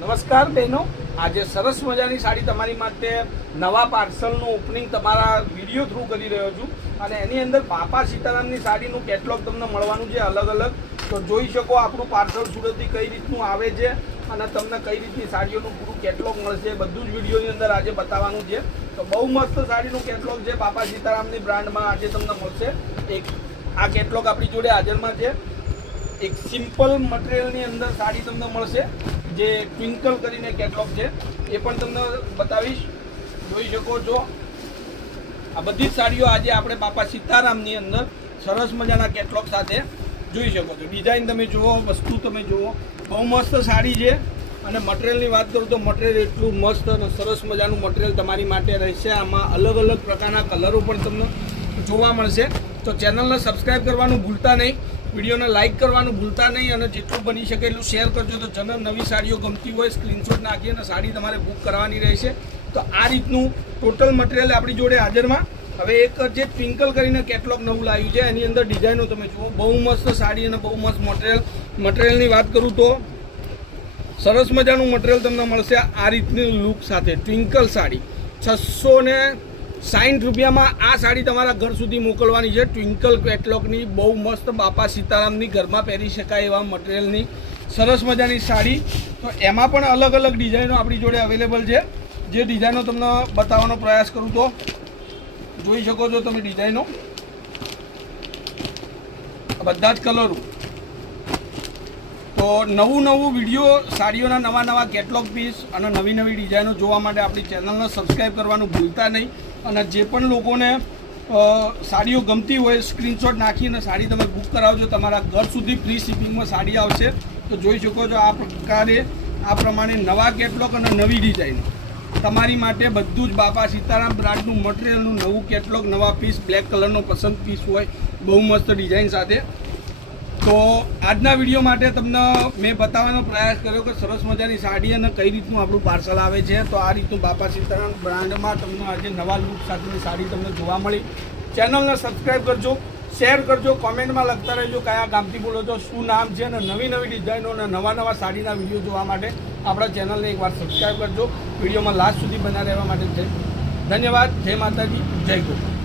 નમસ્કાર બહેનો, આજે સરસ મજાની સાડી તમારી માટે નવા પાર્સલનું ઓપનિંગ તમારા વિડીયો થ્રુ કરી રહ્યો છું અને એની અંદર બાપા સીતારામની સાડીનું કેટલોગ તમને મળવાનું છે અલગ અલગ. તો જોઈ શકો આપણું પાર્સલ સુરતથી કઈ રીતનું આવે છે અને તમને કઈ રીતની સાડીઓનું પૂરું કેટલોગ મળશે બધું જ વિડીયોની અંદર આજે બતાવવાનું છે. તો બહુ મસ્ત સાડીનું કેટલોગ છે બાપા સીતારામની બ્રાન્ડમાં આજે તમને મળશે. આ કેટલોગ આપણી જોડે હાજરમાં છે. એક સિમ્પલ મટીરિયલની અંદર સાડી તમને મળશે જે ટ્વિંકલ કરીને કેટલોગ છે એ પણ તમને બતાવીશ. જોઈ શકો છો આ બધી જ સાડીઓ આજે આપણે બાપા સીતારામની અંદર સરસ મજાના કેટલોગ સાથે જોઈ શકો છો. ડિઝાઇન તમે જુઓ, વસ્તુ તમે જુઓ, બહુ મસ્ત સાડી છે. અને મટીરિયલની વાત કરું તો મટીરિયલ એટલું મસ્ત અને સરસ મજાનું મટીરિયલ તમારી માટે રહેશે. આમાં અલગ અલગ પ્રકારના કલરો પણ તમને જોવા મળશે. તો ચેનલને સબસ્ક્રાઈબ કરવાનું ભૂલતા નહીં, વિડીયોને લાઇક કરવાનું ભૂલતા નહીં અને જેટલું બની શકે એટલું શેર કરજો. તો ચેનલ નવી સાડીઓ ગમતી હોય સ્ક્રીનશોટ નાખી અને સાડી તમારે બુક કરવાની રહેશે. તો આ રીતનું ટોટલ મટીરિયલ આપણી જોડે હાજરમાં. હવે એક જે ટ્વિંકલ કરીને કેટલોગ નવું લાવ્યું છે એની અંદર ડિઝાઇનો તમે જુઓ, બહુ મસ્ત સાડી અને બહુ મસ્ત મટીરિયલની વાત કરું તો સરસ મજાનું મટીરિયલ તમને મળશે આ રીતની લુક સાથે. ટ્વિંકલ સાડી 660 રૂપિયામાં આ સાડી તમારા ઘર સુધી મોકલવાની છે. ટ્વિંકલ કેટલોગની બહુ મસ્ત બાપા સીતારામની ઘરમાં પહેરી શકાય એવા મટીરિયલની સરસ મજાની સાડી. તો એમાં પણ અલગ અલગ ડિઝાઇનો આપણી જોડે અવેલેબલ છે. જે ડિઝાઇનો તમને બતાવવાનો પ્રયાસ કરું તો જોઈ શકો છો તમે ડિઝાઇનો, બધા જ કલરો. તો નવું વિડીયો સાડીઓના નવા કેટલોગ પીસ અને નવી ડિઝાઇનો જોવા માટે આપણી ચેનલને સબસ્ક્રાઈબ કરવાનું ભૂલતા નહીં. અને જે પણ લોકોને સાડીઓ ગમતી હોય સ્ક્રીનશોટ નાખીને સાડી તમે બુક કરાવજો, તમારા ઘર સુધી ફ્રી શિપિંગમાં સાડી આવશે. તો જોઈ શકો છો આ પ્રકારે આ પ્રમાણે નવા કેટલોગ અને નવી ડિઝાઇન તમારી માટે બધું જ બાપા સીતારામ બ્રાન્ડનું મટીરિયલનું નવું કેટલોગ, નવા પીસ, બ્લેક કલરનો પસંદ પીસ હોય બહુ મસ્ત ડિઝાઇન સાથે. તો આજના વિડીયો માટે તમને મેં બતાવવાનો પ્રયાસ કર્યો કે સરસ મજાની સાડી અને કઈ રીતનું આપણું પાર્સલ આવે છે. તો આ રીતનું બાપા સીતારામ બ્રાન્ડમાં તમને આજે નવા લુક સાથેની સાડી તમને જોવા મળી. ચેનલને સબસ્ક્રાઈબ કરજો, શેર કરજો, કોમેન્ટમાં લખતા રહેજો કયા ગામથી બોલો છો, શું નામ છે, અને નવી ડિઝાઇનો અને નવા સાડીના વિડીયો જોવા માટે આપણા ચેનલને એકવાર સબસ્ક્રાઈબ કરજો. વિડીયોમાં લાસ્ટ સુધી બના રહેવા માટે ધન્યવાદ. જય માતાજી, જય ગોપાલ.